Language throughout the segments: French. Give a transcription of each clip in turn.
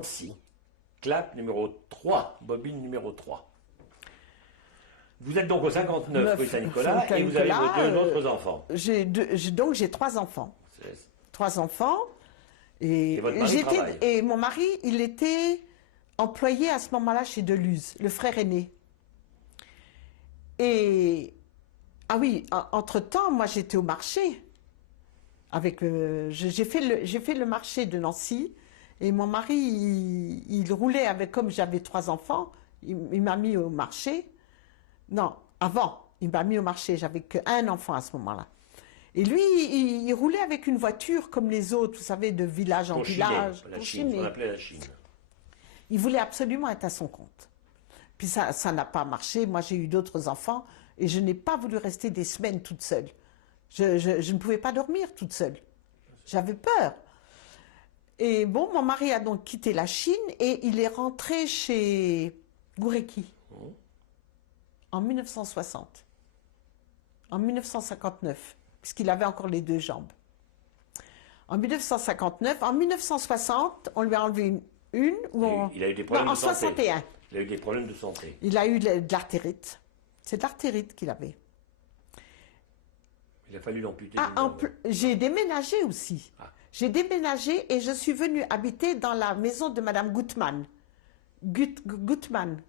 Nancy. Clap numéro 3, bobine numéro 3. Vous êtes donc au 59 rue Saint-Nicolas et vous avez vos deux autres enfants. Donc j'ai 3 enfants. 3 enfants. Et votre mari travaille. Et mon mari, il était employé à ce moment-là chez Deleuze, le frère aîné. Et, ah oui, entre-temps, moi j'étais au marché. J'ai fait le marché de Nancy. Et mon mari, il roulait avec, comme j'avais 3 enfants, il m'a mis au marché. Non, avant, il m'a mis au marché, j'avais qu'un enfant à ce moment-là. Et lui, il roulait avec une voiture comme les autres, vous savez, de village en village. La Chine, on appelait la Chine. Il voulait absolument être à son compte. Puis ça n'a pas marché, moi j'ai eu d'autres enfants, et je n'ai pas voulu rester des semaines toute seule. Je ne pouvais pas dormir toute seule. J'avais peur. Et bon, mon mari a donc quitté la Chine et il est rentré chez Goureki en 1960, en 1959, puisqu'il avait encore les 2 jambes. En 1959, en 1960, on lui a enlevé une il a eu des problèmes de santé. 61. Il a eu des problèmes de santé. Il a eu de l'artérite. C'est de l'artérite qu'il avait. Il a fallu l'amputer. J'ai déménagé aussi. Ah. J'ai déménagé et je suis venue habiter dans la maison de Madame Gutmann. Gutmann.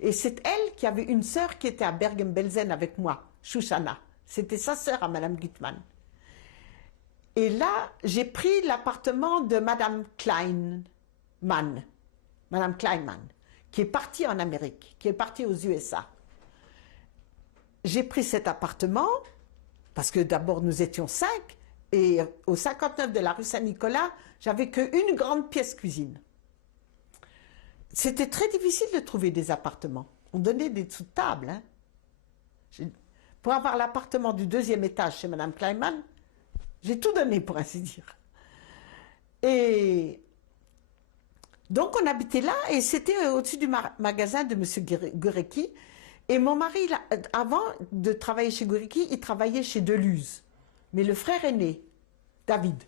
Et c'est elle qui avait une sœur qui était à Bergen-Belsen avec moi, Shoshana. C'était sa sœur à Madame Gutmann. Et là, j'ai pris l'appartement de Madame Kleinman. Madame Kleinman, qui est partie en Amérique, qui est partie aux USA. J'ai pris cet appartement, parce que d'abord nous étions 5, et au 59 de la rue Saint-Nicolas, j'avais qu'une grande pièce cuisine. C'était très difficile de trouver des appartements. On donnait des dessous de table. Hein. Pour avoir l'appartement du 2e étage chez Madame Kleinman, j'ai tout donné, pour ainsi dire. Et donc on habitait là, et c'était au-dessus du magasin de M. Goureki. Et mon mari, avant de travailler chez Goureki, il travaillait chez Deleuze. Mais le frère aîné, David,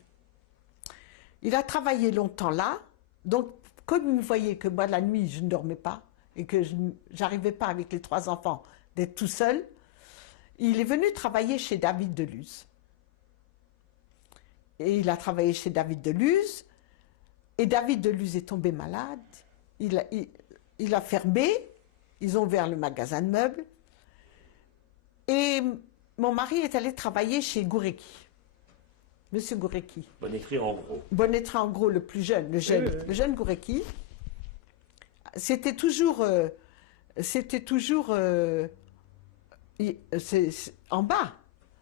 il a travaillé longtemps là. Donc, comme il voyait que moi, la nuit, je ne dormais pas, et que je n'arrivais pas avec les 3 enfants d'être tout seul, il est venu travailler chez David Deleuze. Et il a travaillé chez David Deleuze, et David Deleuze est tombé malade. Il a fermé, ils ont ouvert le magasin de meubles, et mon mari est allé travailler chez Goureki. Monsieur Goureki. Bonneterie en gros. Bonneterie en gros, le plus jeune, le jeune Goureki. C'était toujours en bas.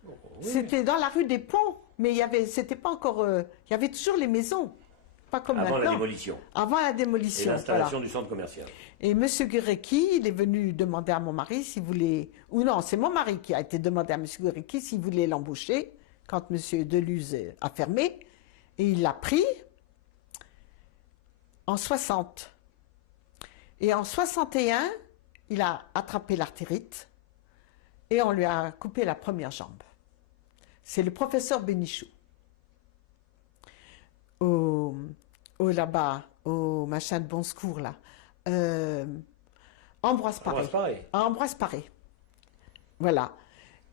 Oh, oui. C'était dans la rue des Ponts, mais c'était pas encore. Il y avait toujours les maisons, pas comme maintenant. Avant la démolition. Avant la démolition. Et l'installation du centre commercial. Et Monsieur Goureki, il est venu demander à mon mari s'il voulait, ou non, c'est mon mari qui a été demandé à Monsieur Goureki s'il voulait l'embaucher quand Monsieur Deleuze a fermé, et il l'a pris en 60. Et en 61, il a attrapé l'artérite et on lui a coupé la première jambe. C'est le professeur Bénichou. Là-bas, au machin de Bon Secours, là. Ambroise Paré. Ambroise Paré. Voilà.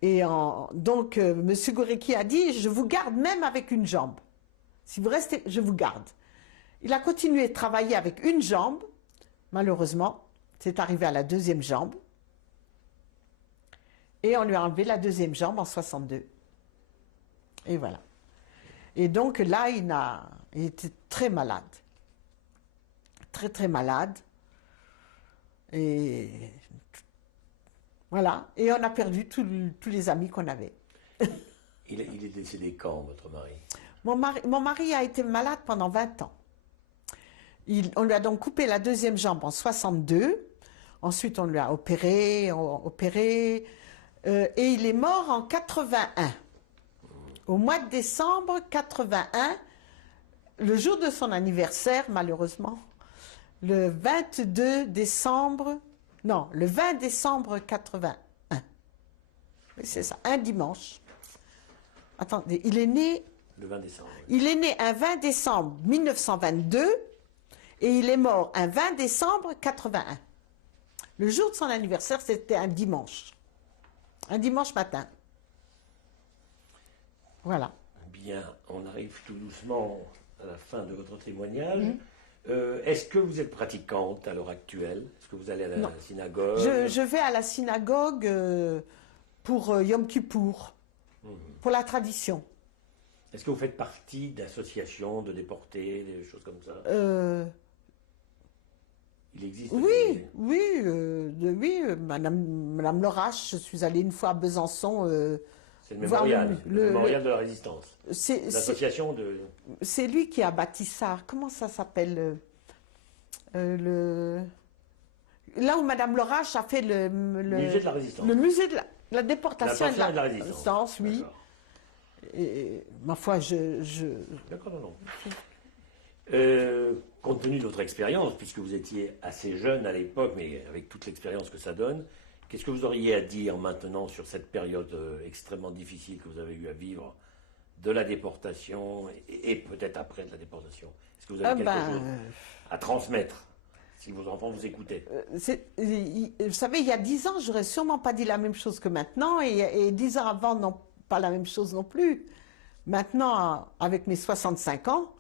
Et donc, M. Goureki a dit, je vous garde même avec une jambe. Si vous restez, je vous garde. Il a continué de travailler avec une jambe. Malheureusement, c'est arrivé à la 2e jambe. Et on lui a enlevé la 2e jambe en 62. Et voilà. Et donc là, il était très malade. Très, très malade. Et voilà. Et on a perdu tous les amis qu'on avait. Il est décédé quand, votre mari? Mon mari a été malade pendant 20 ans. On lui a donc coupé la 2e jambe en 62. Ensuite, on lui a opéré, et il est mort en 81. Au mois de décembre 81, le jour de son anniversaire, malheureusement, le 22 décembre, non, le 20 décembre 81. Oui, c'est ça, un dimanche. Attendez, il est né... Le 20 décembre. Il est né un 20 décembre 1922, Et il est mort un 20 décembre 81. Le jour de son anniversaire, c'était un dimanche. Un dimanche matin. Voilà. Bien, on arrive tout doucement à la fin de votre témoignage. Est-ce que vous êtes pratiquante à l'heure actuelle? Est-ce que vous allez à la synagogue? Je vais à la synagogue pour Yom Kippour, pour la tradition. Est-ce que vous faites partie d'associations de déportés, des choses comme ça? Il existe Oui, Madame Lorache, je suis allée une fois à Besançon. C'est le mémorial, le mémorial de la résistance. L'association de... C'est lui qui a bâti ça. Comment ça s'appelle Là où Madame Lorache a fait le musée de la résistance. Le musée de la déportation et de la résistance, oui. Et, ma foi, D'accord, non. Compte tenu de votre expérience, puisque vous étiez assez jeune à l'époque, mais avec toute l'expérience que ça donne, qu'est-ce que vous auriez à dire maintenant sur cette période extrêmement difficile que vous avez eu à vivre de la déportation et peut-être après de la déportation? Est-ce que vous avez quelque chose à transmettre si vos enfants vous écoutaient? Vous savez, il y a 10 ans, j'aurais sûrement pas dit la même chose que maintenant, et 10 ans avant, non, pas la même chose non plus. Maintenant, avec mes 65 ans...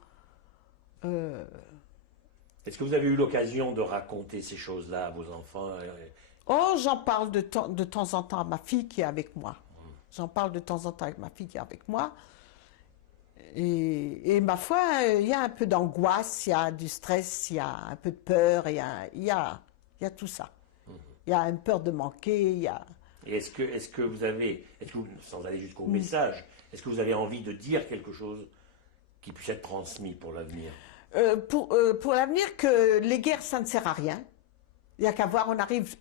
Est-ce que vous avez eu l'occasion de raconter ces choses-là à vos enfants? Oh, j'en parle de temps en temps à ma fille qui est avec moi. J'en parle de temps en temps avec ma fille qui est avec moi. Et ma foi, il y a un peu d'angoisse, il y a du stress, il y a un peu de peur, il y a tout ça. Il y a une peur de manquer, il y a... Et est-ce que vous avez, sans aller jusqu'au message, est-ce que vous avez envie de dire quelque chose qui puisse être transmis pour l'avenir? Pour l'avenir, que les guerres, ça ne sert à rien. Il n'y a qu'à voir, on arrive...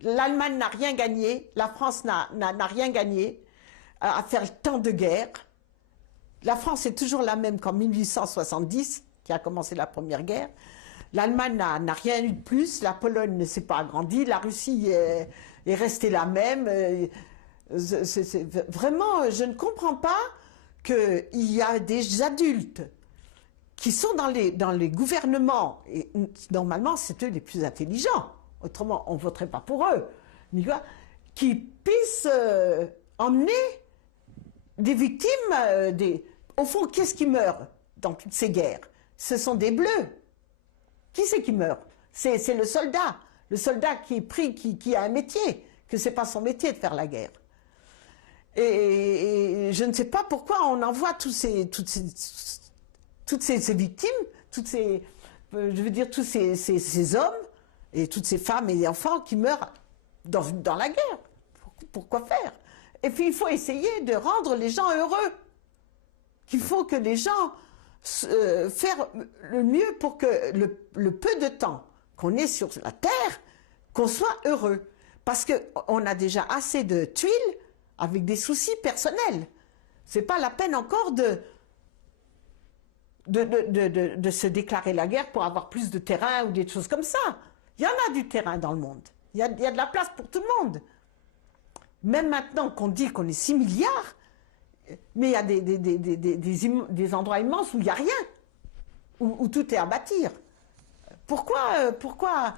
L'Allemagne n'a rien gagné, la France n'a rien gagné à faire tant de guerres. La France est toujours la même qu'en 1870, qui a commencé la Première Guerre. L'Allemagne n'a rien eu de plus, la Pologne ne s'est pas agrandie, la Russie est restée la même. Vraiment, je ne comprends pas qu'il y a des adultes qui sont dans les gouvernements, et normalement c'est eux les plus intelligents, autrement on ne voterait pas pour eux, qui puissent emmener des victimes, au fond, qu'est-ce qui meurt dans toutes ces guerres? Ce sont des bleus. Qui c'est qui meurt? C'est le soldat qui est pris, qui a un métier, que ce n'est pas son métier de faire la guerre. Et je ne sais pas pourquoi on envoie toutes ces victimes, tous ces hommes et toutes ces femmes et enfants qui meurent dans la guerre. Pourquoi faire? Et puis il faut essayer de rendre les gens heureux. Il faut que les gens faire le mieux pour que le peu de temps qu'on est sur la terre, qu'on soit heureux. Parce qu'on a déjà assez de tuiles avec des soucis personnels. C'est pas la peine encore de se déclarer la guerre pour avoir plus de terrain ou des choses comme ça. Il y en a du terrain dans le monde. Il y a de la place pour tout le monde. Même maintenant qu'on dit qu'on est 6 milliards, mais il y a des endroits immenses où il n'y a rien, où tout est à bâtir. Pourquoi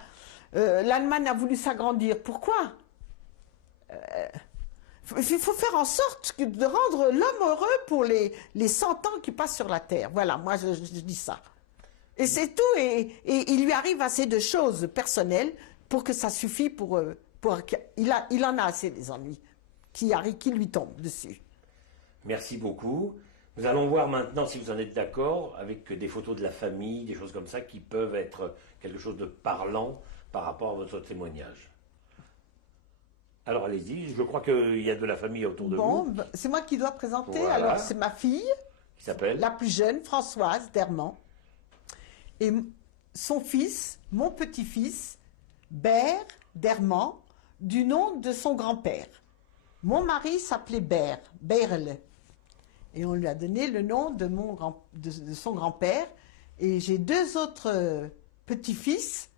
l'Allemagne a voulu s'agrandir? Pourquoi? Il faut faire en sorte de rendre l'homme heureux pour les 100 ans qui passent sur la Terre. Voilà, moi je dis ça. Et c'est tout, et il lui arrive assez de choses personnelles pour que ça suffit il en a assez des ennuis qui lui tombent dessus. Merci beaucoup. Nous allons voir maintenant, si vous en êtes d'accord, avec des photos de la famille, des choses comme ça, qui peuvent être quelque chose de parlant par rapport à votre témoignage. Alors allez-y, je crois qu'il y a de la famille autour de vous. Bon, c'est moi qui dois présenter. Voilà. Alors c'est ma fille, qui s'appelle la plus jeune, Françoise Dermant, et son fils, mon petit-fils, Bert Dermant, du nom de son grand-père. Mon mari s'appelait Berle, et on lui a donné le nom de son grand-père. Et j'ai 2 autres petits-fils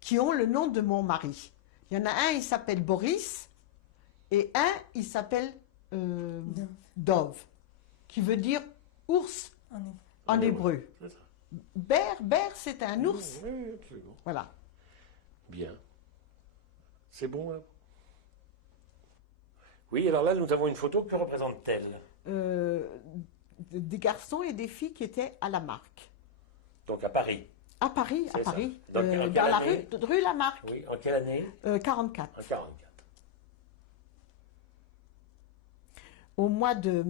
qui ont le nom de mon mari. Il y en a un, il s'appelle Boris, et un, il s'appelle Dov, qui veut dire ours en hébreu. Bear, c'est un ours. Oui, absolument. Voilà. Bien. C'est bon, là? Oui, alors là, nous avons une photo. Que représente-t-elle? Des garçons et des filles qui étaient à Lamarck. Donc à Paris. À Paris, C'est ça. En dans quelle la année? rue Lamarck. Oui, en quelle année? 44. En 44. Au mois de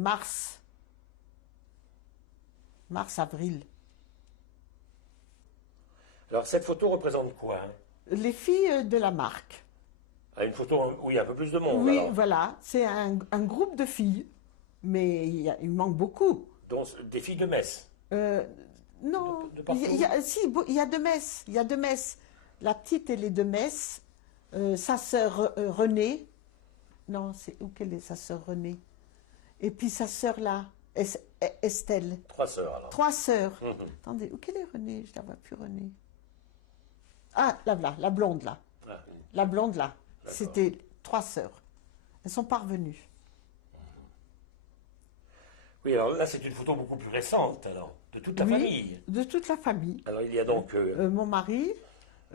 mars-avril. Alors cette photo représente quoi, hein? Les filles de Lamarck. Ah, une photo où il y a un peu plus de monde, Oui, alors. voilà, c'est un groupe de filles, mais il manque beaucoup. Donc des filles de Metz. Non, De partout? il y a deux messes. La petite, elle est de Metz. Sa sœur Renée. Non, c'est où qu'elle est, sa sœur Renée? Et puis sa sœur là, Estelle. 3 sœurs, alors. 3 sœurs. Mhm. Attendez, où qu'elle est Renée? Je la vois plus, Renée. Ah, là, la blonde là. Ah, La blonde là. D'accord. C'était 3 sœurs. Elles sont parvenues. oui, alors là, c'est une photo beaucoup plus récente, alors, de toute la Oui, famille. de toute la famille. Alors il y a donc... Mon mari,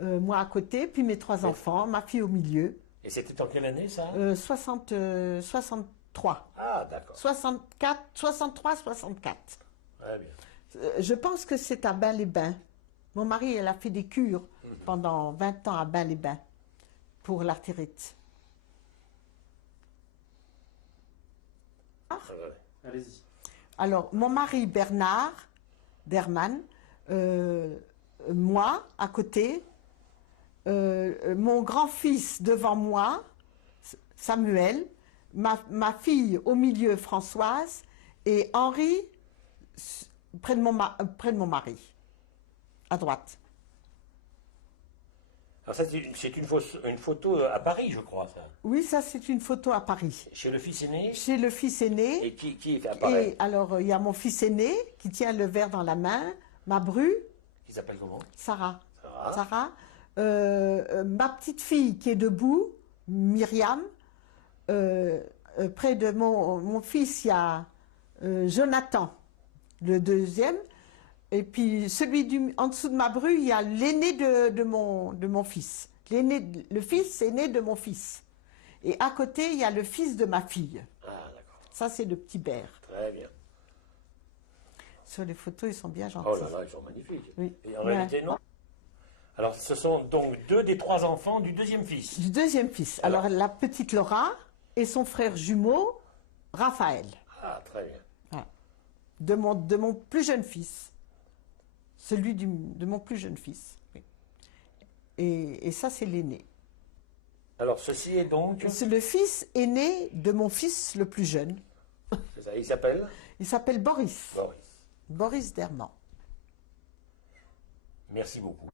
moi à côté, puis mes 3 enfants, ma fille au milieu. et c'était en quelle année, ça? 63. Ah, d'accord. 64, 63, 64. Très bien. Je pense que c'est à Bain-les-Bains. Mon mari, elle a fait des cures pendant 20 ans à Bain-les-Bains pour l'artérite. Allez-y. Alors, mon mari Bernard Derman, moi à côté, mon grand-fils devant moi, Samuel, ma fille au milieu, Françoise, et Henri près de mon mari, à droite. Alors ça, c'est une photo à Paris, je crois, ça. Oui, ça c'est une photo à Paris. Chez le fils aîné. Chez le fils aîné. Et qui apparaît? Et alors, il y a mon fils aîné qui tient le verre dans la main, ma bru, Qui s'appelle comment? Sarah. Sarah. Ma petite fille qui est debout, Myriam. Près de mon fils, il y a Jonathan, le deuxième. Et puis, en dessous de ma bru, il y a l'aîné de mon fils. Le fils aîné de mon fils. Et à côté, il y a le fils de ma fille. Ah, d'accord. Ça, c'est le petit Bert. Très bien. Sur les photos, ils sont bien gentils. Oh là là, ils sont magnifiques. Oui. Et en Ouais. réalité, non. Alors, ce sont donc 2 des 3 enfants du deuxième fils. Du deuxième fils. Alors, la petite Laura et son frère jumeau, Raphaël. Ah, très bien. Voilà. De mon plus jeune fils. Celui de mon plus jeune fils. Oui. Et ça, c'est l'aîné. Alors, ceci est donc... C'est le fils aîné de mon fils le plus jeune. C'est ça, il s'appelle Il s'appelle Boris. Boris. Boris Derman. Merci beaucoup.